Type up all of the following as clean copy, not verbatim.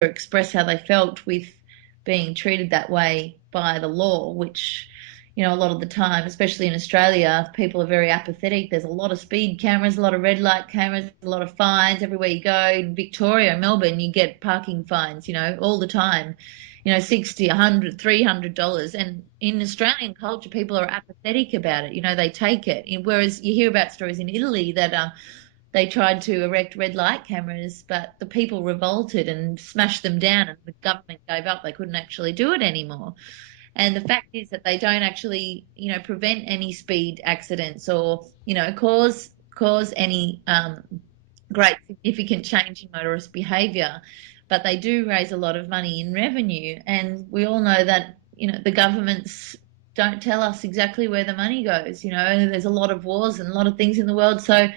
express how they felt with being treated that way by the law, which, a lot of the time, especially in Australia, people are very apathetic. There's a lot of speed cameras, a lot of red light cameras, a lot of fines everywhere you go. In Victoria, Melbourne, you get parking fines, all the time, 60, 100, $300. And in Australian culture, people are apathetic about it. They take it. Whereas you hear about stories in Italy that they tried to erect red light cameras, but the people revolted and smashed them down, and the government gave up. They couldn't actually do it anymore. And the fact is that they don't actually, prevent any speed accidents or, cause any great significant change in motorist behaviour. But they do raise a lot of money in revenue. And we all know that, the governments don't tell us exactly where the money goes. There's a lot of wars and a lot of things in the world. So,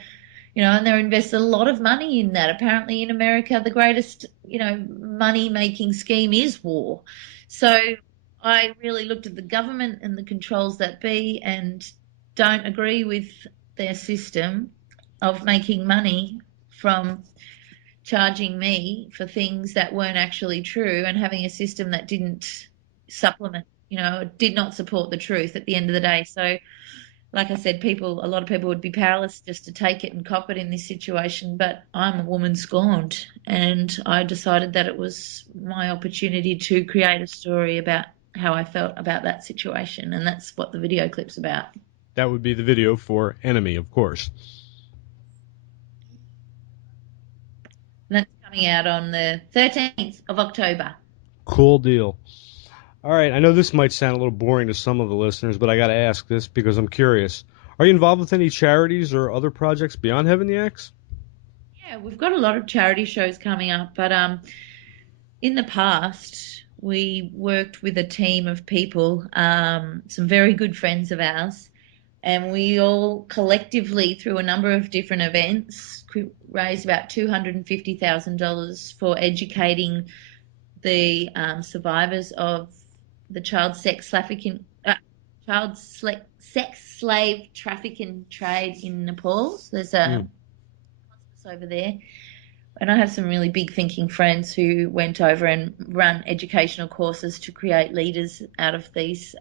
and they're invested a lot of money in that. Apparently in America, the greatest, money-making scheme is war. So I really looked at the government and the controls that be and don't agree with their system of making money from charging me for things that weren't actually true and having a system that didn't supplement, did not support the truth at the end of the day. So like I said, a lot of people would be powerless just to take it and cop it in this situation, but I'm a woman scorned, and I decided that it was my opportunity to create a story about how I felt about that situation, and that's what the video clip's about. That would be the video for Enemy, of course. And that's coming out on the 13th of October. Cool deal. All right, I know this might sound a little boring to some of the listeners, but I got to ask this because I'm curious. Are you involved with any charities or other projects beyond Heaven the Axe? Yeah, we've got a lot of charity shows coming up, but in the past we worked with a team of people, some very good friends of ours, and we all collectively, through a number of different events, raised about $250,000 for educating the survivors of the sex slave trafficking trade in Nepal. So there's a hospice over there, and I have some really big thinking friends who went over and run educational courses to create leaders out of these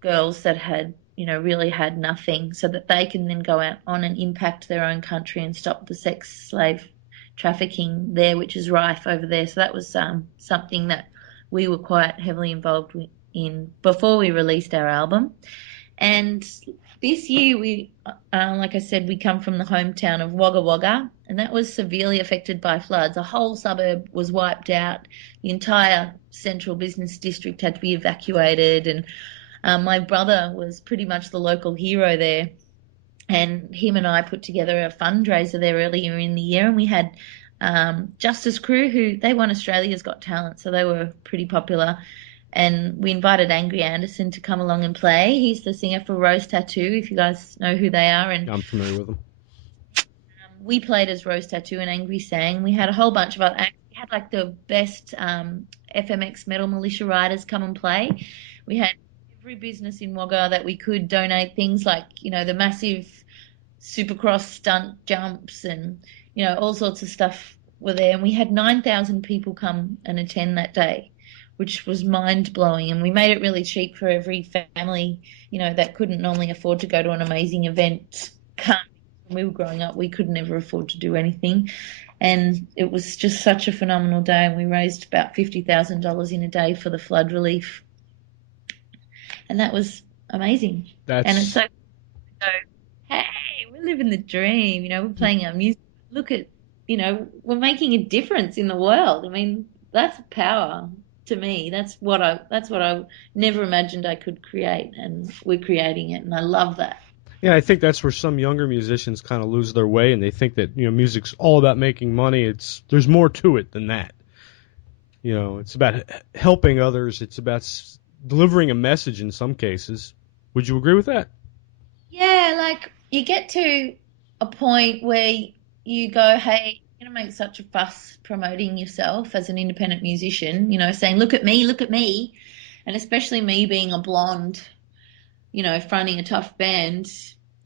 girls that had really had nothing, so that they can then go out on and impact their own country and stop the sex slave trafficking there, which is rife over there. So that was something that we were quite heavily involved in before we released our album. And this year, we, like I said, we come from the hometown of Wagga Wagga, and that was severely affected by floods. A whole suburb was wiped out. The entire central business district had to be evacuated, and my brother was pretty much the local hero there. And him and I put together a fundraiser there earlier in the year, and we had Justice Crew, who they won Australia's Got Talent, so they were pretty popular. And we invited Angry Anderson to come along and play. He's the singer for Rose Tattoo, if you guys know who they are. And I'm familiar with them. We played as Rose Tattoo and Angry sang. We had a whole bunch of other acts. We had like the best FMX Metal Militia riders come and play. We had every business in Wagga that we could donate things like, the massive Supercross stunt jumps and, all sorts of stuff were there. And we had 9,000 people come and attend that day, which was mind-blowing. And we made it really cheap for every family, that couldn't normally afford to go to an amazing event. When we were growing up, we could never afford to do anything. And it was just such a phenomenal day. And we raised about $50,000 in a day for the flood relief. And that was amazing. And it's so, hey, we're living the dream. We're playing our music. Look at, we're making a difference in the world. I mean, that's power to me. That's what I never imagined I could create, and we're creating it, and I love that. Yeah, I think that's where some younger musicians kind of lose their way, and they think that music's all about making money. There's more to it than that. It's about helping others. It's about delivering a message in some cases. Would you agree with that? Yeah, like you get to a point where you go, hey, you're going to make such a fuss promoting yourself as an independent musician, saying, look at me. And especially me being a blonde, fronting a tough band,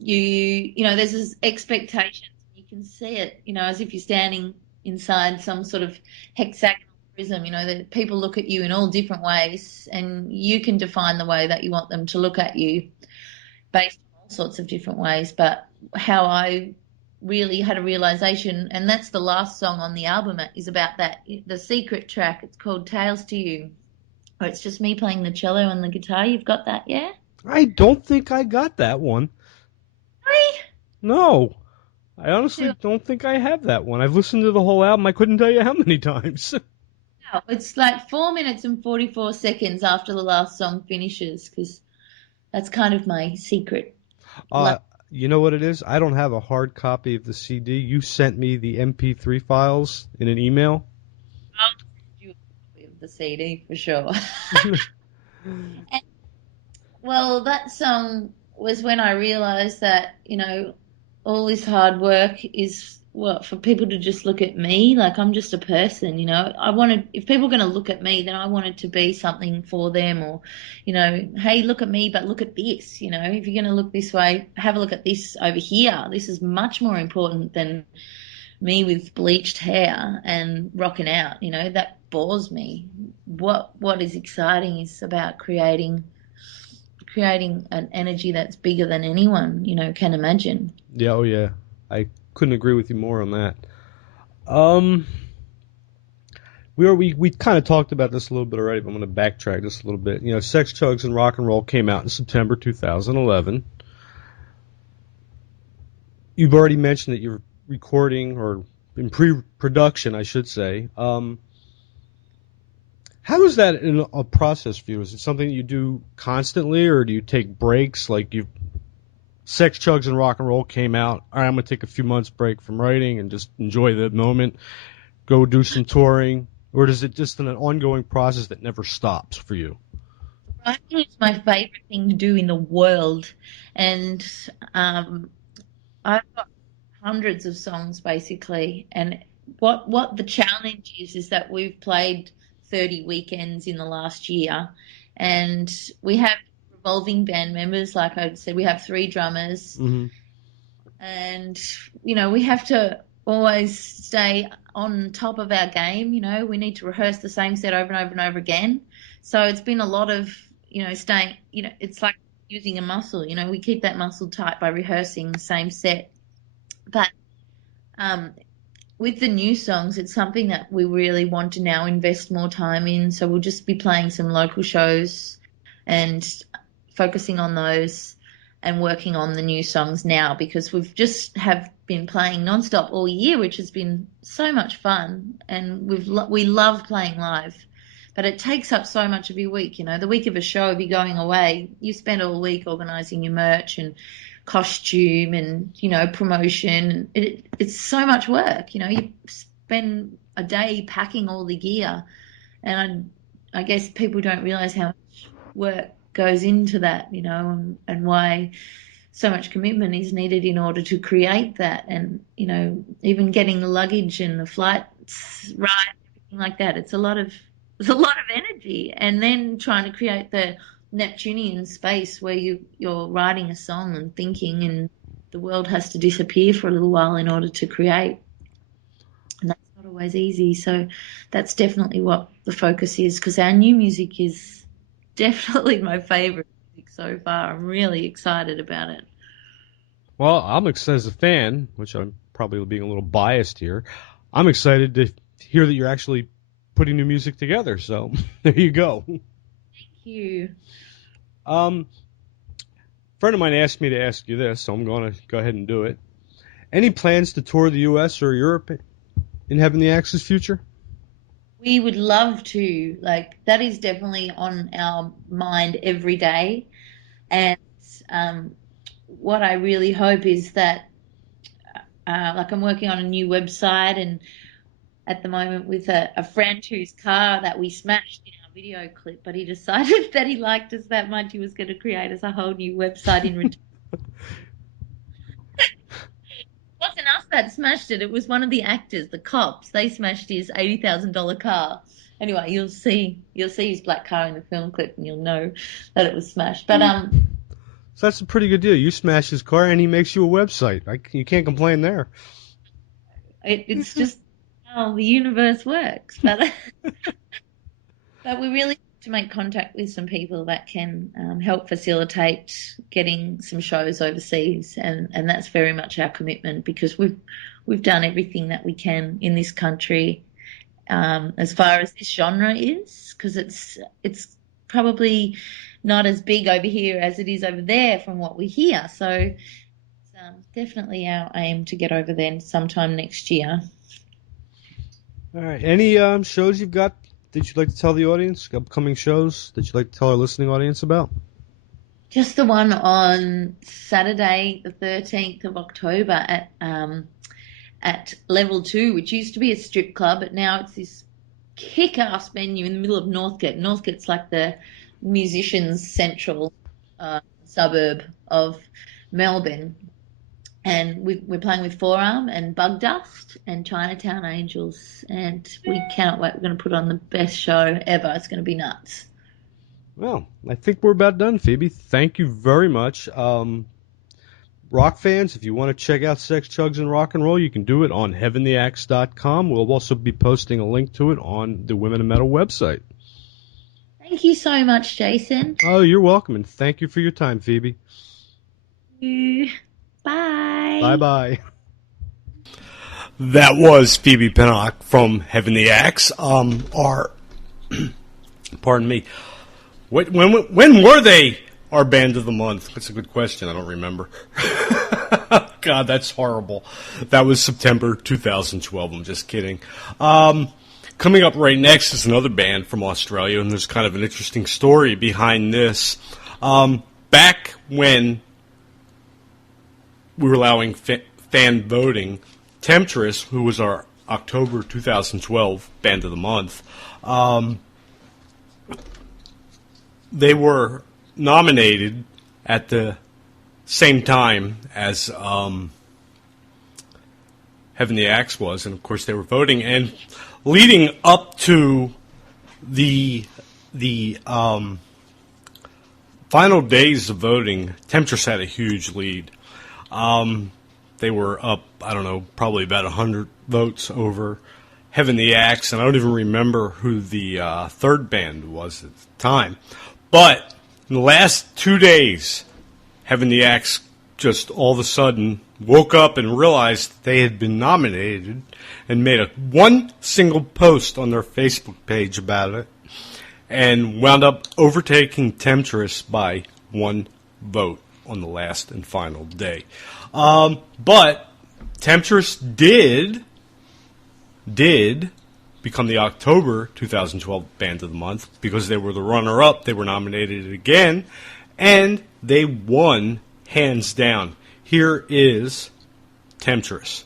there's this expectation. You can see it, as if you're standing, inside some sort of hexagonal prism, that people look at you in all different ways, and you can define the way that you want them to look at you based on all sorts of different ways. But how I really had a realization, and that's the last song on the album, is about that. The secret track, it's called Tales to You, where it's just me playing the cello and the guitar. You've got that, yeah? I don't think I got that one. Really? No. I honestly don't think I have that one. I've listened to the whole album. I couldn't tell you how many times. No, it's like 4 minutes and 44 seconds after the last song finishes, because that's kind of my secret. You know what it is? I don't have a hard copy of the CD. You sent me the MP3 files in an email. I'll send you a copy of the CD for sure. And, well, that song was when I realized that, all this hard work is for people to just look at me. Like, I'm just a person, if people are going to look at me, then I wanted to be something for them, or, hey, look at me, but look at this, if you're going to look this way, have a look at this over here. This is much more important than me with bleached hair and rocking out, that bores me. What is exciting is about creating an energy that's bigger than anyone, can imagine. Yeah, oh yeah. I couldn't agree with you more on that. We kind of talked about this a little bit already, but I'm going to backtrack just a little bit. Sex, Chugs, and Rock and Roll came out in September 2011. You've already mentioned that you're recording, or in pre-production, I should say. How is that in a process for you? Is it something you do constantly, or do you take breaks? Like, Sex, Chugs, and Rock and Roll came out. All right, I'm going to take a few months break from writing and just enjoy the moment, go do some touring, or is it just an ongoing process that never stops for you? Writing is my favorite thing to do in the world, and I've got hundreds of songs basically, and what the challenge is that we've played 30 weekends in the last year, and we have revolving band members. Like I said, we have 3 drummers, and we have to always stay on top of our game. We need to rehearse the same set over and over and over again. So it's been a lot of staying. It's like using a muscle. We keep that muscle tight by rehearsing the same set. But with the new songs, it's something that we really want to now invest more time in. So we'll just be playing some local shows and focusing on those and working on the new songs now, because we've just have been playing nonstop all year, which has been so much fun, and we love playing live. But it takes up so much of your week. The week of a show, if you're going away, you spend all week organising your merch and costume and promotion. It's so much work. You spend a day packing all the gear, and I guess people don't realize how much work goes into that, and why so much commitment is needed in order to create that. And even getting the luggage and the flights right, everything like that, it's a lot of energy. And then trying to create the Neptunian space where you're writing a song and thinking, and the world has to disappear for a little while in order to create, and that's not always easy. So that's definitely what the focus is, because our new music is definitely my favorite music so far. I'm really excited about it. Well, I'm excited as a fan, which I'm probably being a little biased here. I'm excited to hear that you're actually putting new music together, so there you go. Thank you. A friend of mine asked me to ask you this, so I'm going to go ahead and do it. Any plans to tour the U.S. or Europe in Heaven the Axe's future? We would love to. Like, that is definitely on our mind every day. And what I really hope is that, like, I'm working on a new website, and at the moment with a friend whose car that we smashed in our video clip, but he decided that he liked us that much he was going to create us a whole new website in return. It wasn't us that smashed it. It was one of the actors, the cops. They smashed his $80,000 car. Anyway, you'll see his black car in the film clip, and you'll know that it was smashed. But so that's a pretty good deal. You smash his car, and he makes you a website. You can't complain there. It's just how the universe works. But but we really have to make contact with some people that can help facilitate getting some shows overseas, and that's very much our commitment because we've done everything that we can in this country as far as this genre is, because it's probably not as big over here as it is over there from what we hear. So it's definitely our aim to get over there sometime next year. All right. Any shows you've got that you'd like to tell the audience? Upcoming shows that you'd like to tell our listening audience about? Just the one on Saturday, the 13th of October at Level 2, which used to be a strip club, but now it's this kick-ass venue in the middle of Northgate. Northgate's like the musicians' central suburb of Melbourne. And we're playing with Forearm and Bug Dust and Chinatown Angels, and we cannot wait. We're going to put on the best show ever. It's going to be nuts. Well, I think we're about done, Phoebe. Thank you very much. Rock fans, if you want to check out Sex, Chugs, and Rock and Roll, you can do it on heaventheaxe.com. We'll also be posting a link to it on the Women in Metal website. Thank you so much, Jason. Oh, you're welcome, and thank you for your time, Phoebe. Bye. Bye-bye. That was Phoebe Pinnock from Heaven the Axe. Pardon me. When were they our band of the month? That's a good question. I don't remember. God, that's horrible. That was September 2012. I'm just kidding. Coming up right next is another band from Australia, and there's kind of an interesting story behind this. Back when we were allowing fan voting, Temptress, who was our October 2012 band of the month, they were nominated at the same time as Heaven the Axe was, and of course they were voting. And leading up to the final days of voting, Temptress had a huge lead. They were up, I don't know, probably about 100 votes over Heaven the Axe, and I don't even remember who the third band was at the time. But in the last 2 days, Heaven the Axe just all of a sudden woke up and realized they had been nominated and made one single post on their Facebook page about it and wound up overtaking Temptress by 1 vote on the last and final day. But Temptress did become the October 2012 Band of the Month because they were the runner-up. They were nominated again, and they won hands down. Here is Temptress.